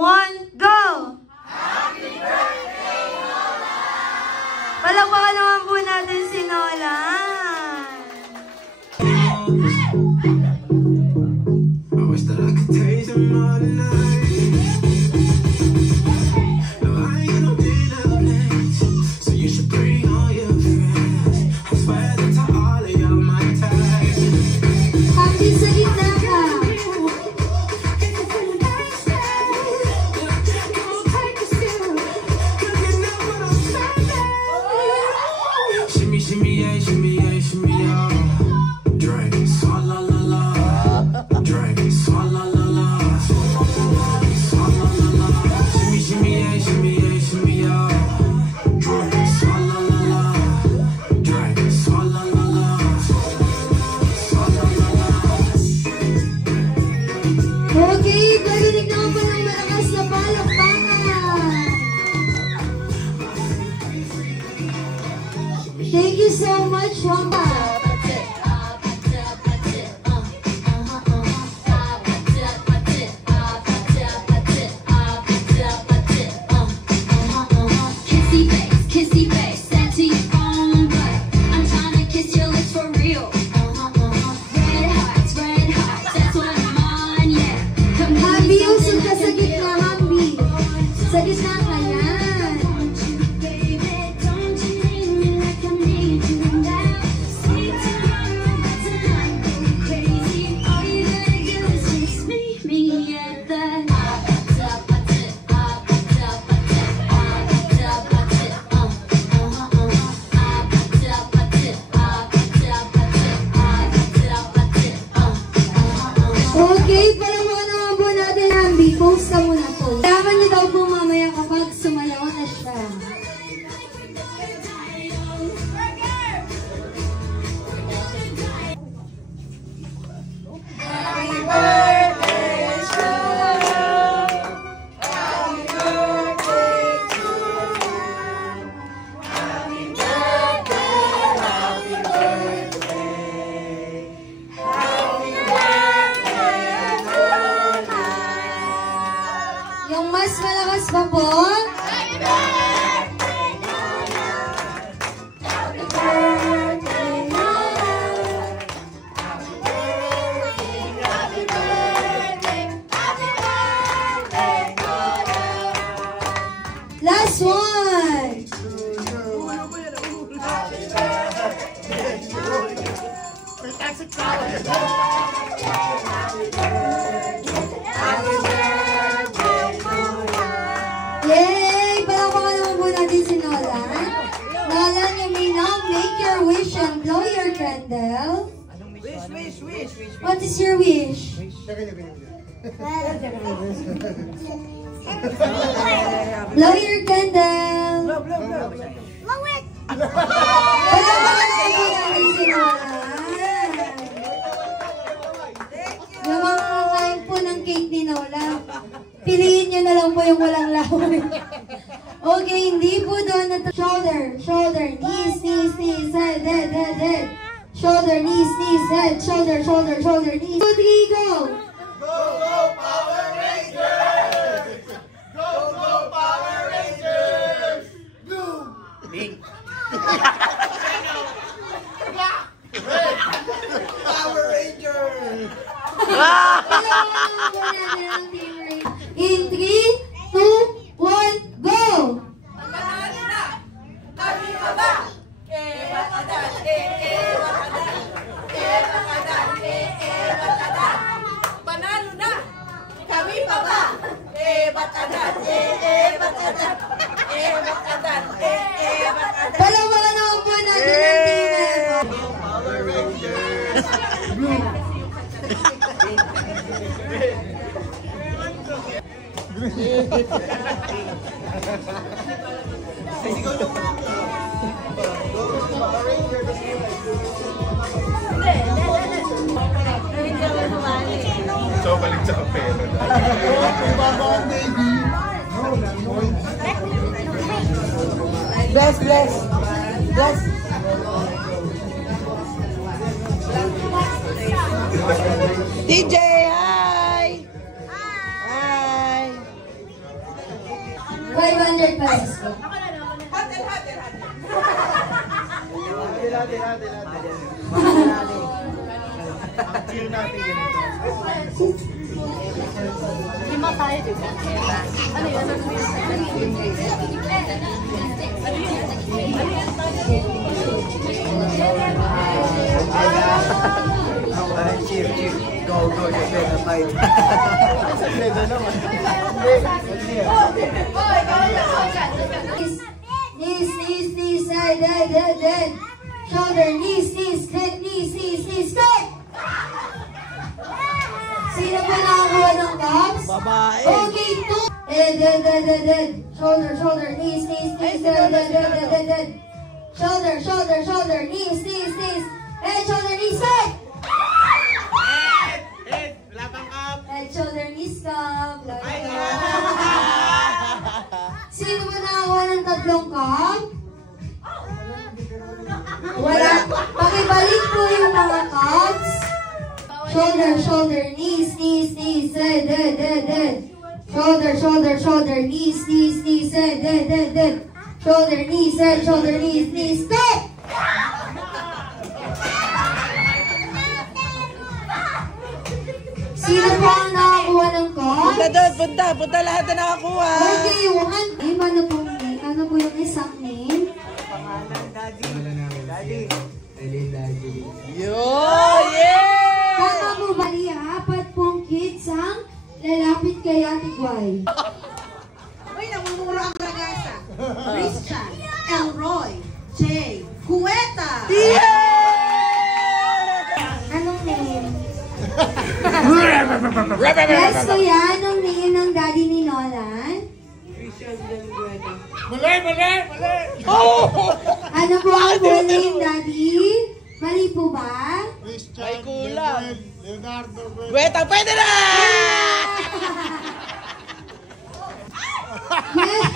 1, go! Happy birthday, Nolan! Palakpakan naman po natin si Nolan. I wish that I could taste him all night. No, I ain't no dinner, so you should bring all your friends. I swear that to all of y'all my type. Happy sa gitna ka. Shimmy, shimmy, yeah, shimmy, yeah, shimmy, yeah. Drink, swalla la la. Drink, swalla la la. Swalla la la. Shimmy, shimmy, yeah, shimmy, yeah, shimmy, yeah. Drink, swalla la la. Drink, swalla la la. Swalla la la. Okay, parinig naman po ng malakas na palakpakan. Thank you so much, Wamba. Kissy face, sent to your phone, but I'm trying to kiss your lips for real. Red hearts, that's what I'm on, yeah. Come give Hambi, me usog something ka I sa can gitna, feel. Hambi. Sa gitna ka yan. Don't you, baby, don't you need me like I need you now? See tomorrow, but tonight go crazy. All you gotta do is just meet me at the Okay, parang mga naman po natin, Hambi. Post ka muna po. Kailangan niyo daw po mamaya kapag sumayaw na siya. Yung mas malakas pa po. Last one. Yay! Palakpakan naman po natin si Nolan. Nolan, you may now make your wish and blow your candle. Wish. What is your wish? Blow your candle. Blow it! Palakpakan naman po natin si Nolan. Yung mga kakain po ng cake ni Nolan, piliin nyo na lang po yung walang laway. Okay, hindi po doon na shoulder, knees, head, head. Shoulder, knees, head, shoulder, knees. 2, 3, go! Go Power Rangers! Go Power Rangers! Blue! Pink! Power Rangers! In 3, 2, 1, go! Panalo na! Kami pa ba? Batadan! Batadan! Panalo na! Kami pa ba? Batadan! Batadan! Batadan! Batadan! Palakpakan naman po natin ang team. Power Rangers! So, balik sa kapera. Bless. DJ, hi! Hi! 100 pesos po. Hotel. Ang cheer natin ganito. Lima tayo, di ba? Ano yun? Cheer. Go, you're gonna fight. Sagledo naman. Knees, dead. Shoulder, knees, knees, straight! Sino po nakakuha ng cups? Babae. Okay, 2. Dead. Shoulder, knees, dead. Shoulder, knees. Head, shoulder, knees, straight! Head, wala pang cup. Head, shoulder, knees, cup. Sino po nakakuha ng 3 cup? Wala. Pakibalik po yung mga cups. Shoulder, knees, dead. Shoulder, knees, dead. Shoulder, knees, straight! Sino po ang nakakuha ng cups? Punta doon, punta lahat na nakakuha. Okay, ano po yung isang name? Yeah! Tama po bali, 4 pong kids ang lalapit kay Ate Guay. Uy, namumuro ang ragasa. Christian, Elroy, Jay, Cueta. Anong name? Yes, kuya, anong name ng daddy ni Nolan? Ano po ang full name, daddy? Mali po ba? May kulang. Weta, pwede na! Yes.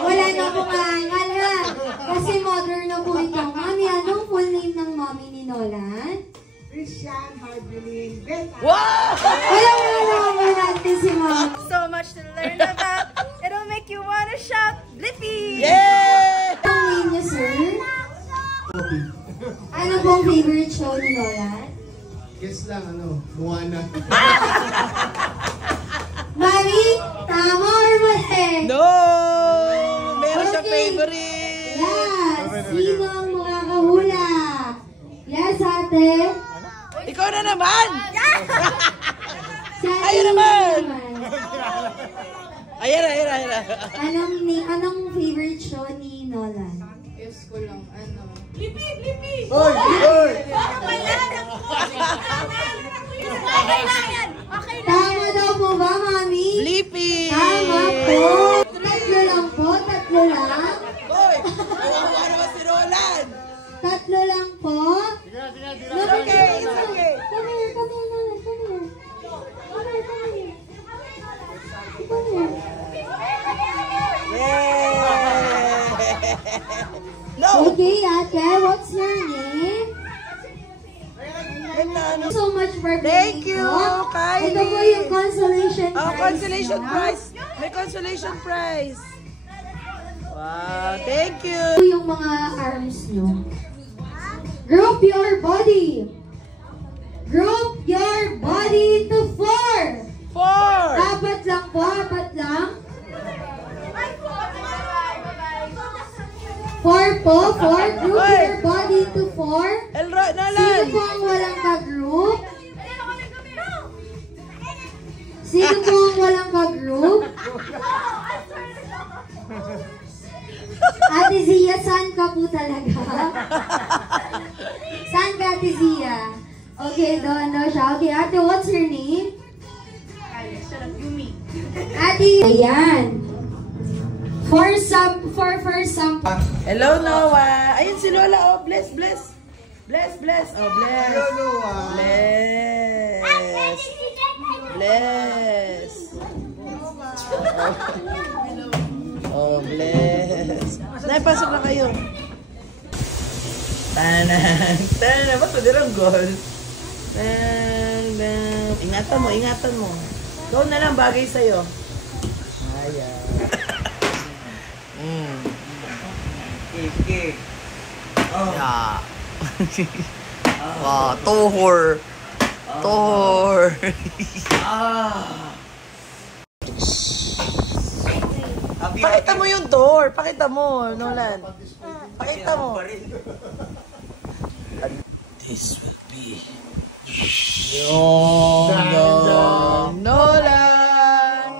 Wala na pong angal ha. Kasi modern na po ito. Mami, anong full name ng mommy ni Nolan? Christian, Harbilin, Beta. Wala natin si mama. So much to learn about. It'll make you wanna shout, Blippi! Yeah! Anong name niya, sir? Ano pong favorite show ni Nolan? Guess lang, Moana. Mami, tama or mali? No! Meron siya Okay. favorite! Yes! Sino ang makakahula? Yes, ate? Ikaw na naman! Si ate Ayun naman! naman. Ayan. Anong favorite show ni Nolan? Hoy! Tama daw po ba, mami? Blippi! Tama po. Tatlo lang po. Hoy! Kawawa naman si Roland! Tatlo lang po. It's okay, it's okay. Come here, Nolan. Come here. Yeah! No! Okay, ate, what's your name? Thank you so much for Thank playing you, po. Kylie. Ito po yung consolation Oh, prize. consolation niya. prize! May consolation prize! Wow, thank you! Ito yung mga arms nyo. Group your body. Group your body to 4. 4! Apat lang po, apat lang. 4 po, 4. Group Oy. your body to 4. Elroy, Sino Nolan! po ang walang ka-group? Sino po ang walang ka-group? Ate Zia, saan ka po talaga? Saan ka, Ate Zia? Okay, doon daw siya. Okay, ate, what's your name? Ate, ayan. For first sample. Hello, Noah! Ayun si Lola, oh, bless. Oh, bless. Bless. Oh, bless. Naipasok na kayo. Tanan. Ba't pwede rin goal? Ingatan mo. Ikaw na lang bagay sa'yo. Ayan. Kiki. Yeah. Wow, Tohor. Tohor. Pakita mo yung door. Pakita mo, Nolan. Pakita mo. This will be Nolan.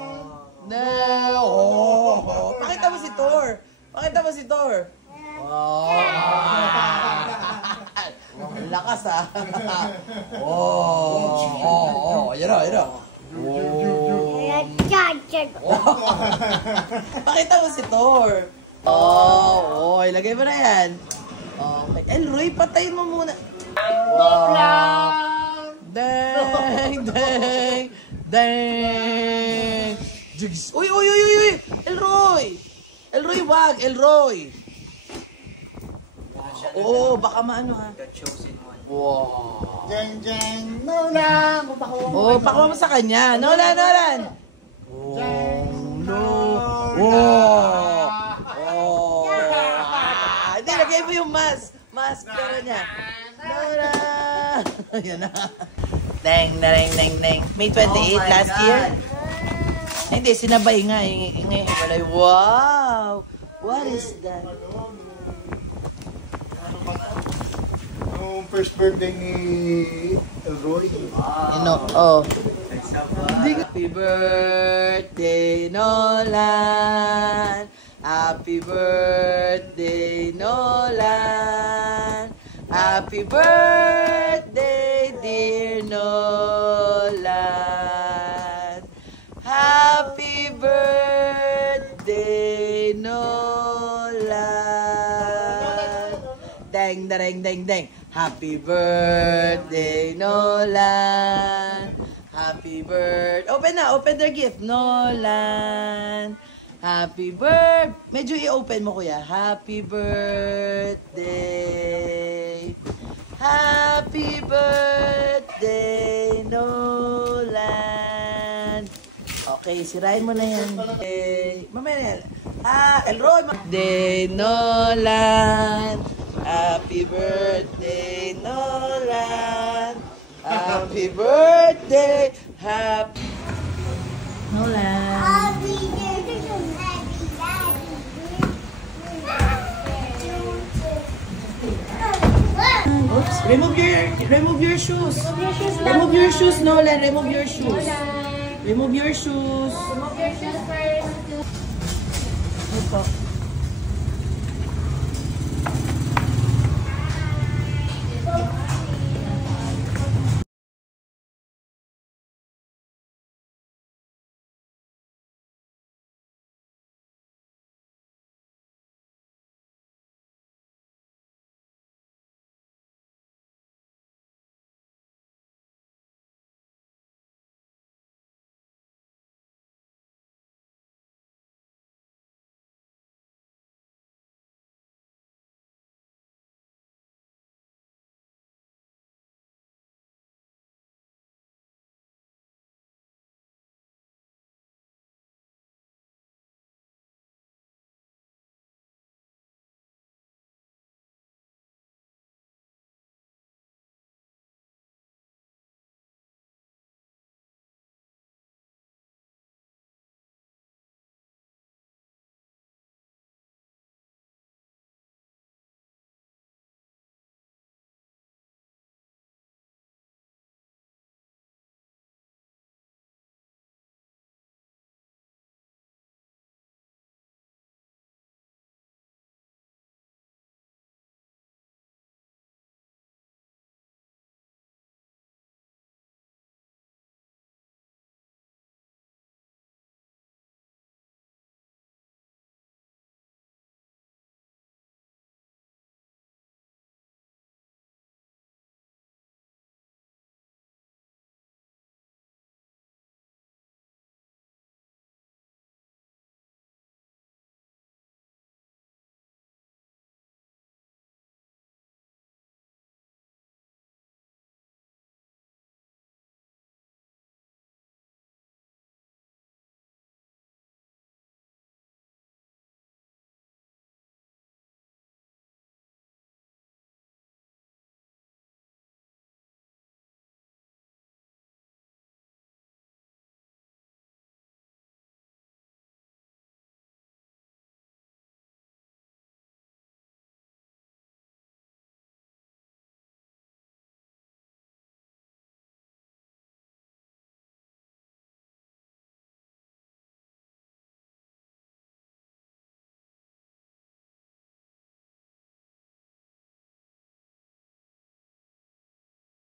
No. Oh. Pakita mo si Thor. Pakita mo si Thor. Wow. Lakas ah. Oh. Yan na. Pakita mo si Thor. Oh, ilagay mo na yan. Okay. Elroy, patayin mo muna. Wow. Dang. Jigs. Uy. Elroy, wag. Elroy. Oo, baka maano ha. Wow. Jeng, Nolan! Oh, pakuha mo sa kanya. Nolan. Oh, no. Oh. Hindi, lagay mo yung mask. Maskara niya. Nolan. Ayan na. Dang. May 28 last year. Hindi, sinabay nga. Walay. Wow. What is that? Yung first birthday ni Elroy. Happy birthday, Nolan. Happy birthday, Nolan. Happy birthday, dear Nolan. Happy birthday, Nolan. Dang. Happy birthday, Nolan. Happy birthday. Open their gift, Nolan. Happy birthday. Medyo i-open mo, kuya. Happy birthday. Happy birthday, Nolan. Okay, sirain mo na yan. Mamaya na yan. Elroy. Birthday, Nolan. Happy birthday, Nolan. Happy birthday. Happy Nolan. Oops. Remove your shoes. Remove your shoes, Nolan. Remove your shoes. Remove your shoes. Remove your shoes first. Ito.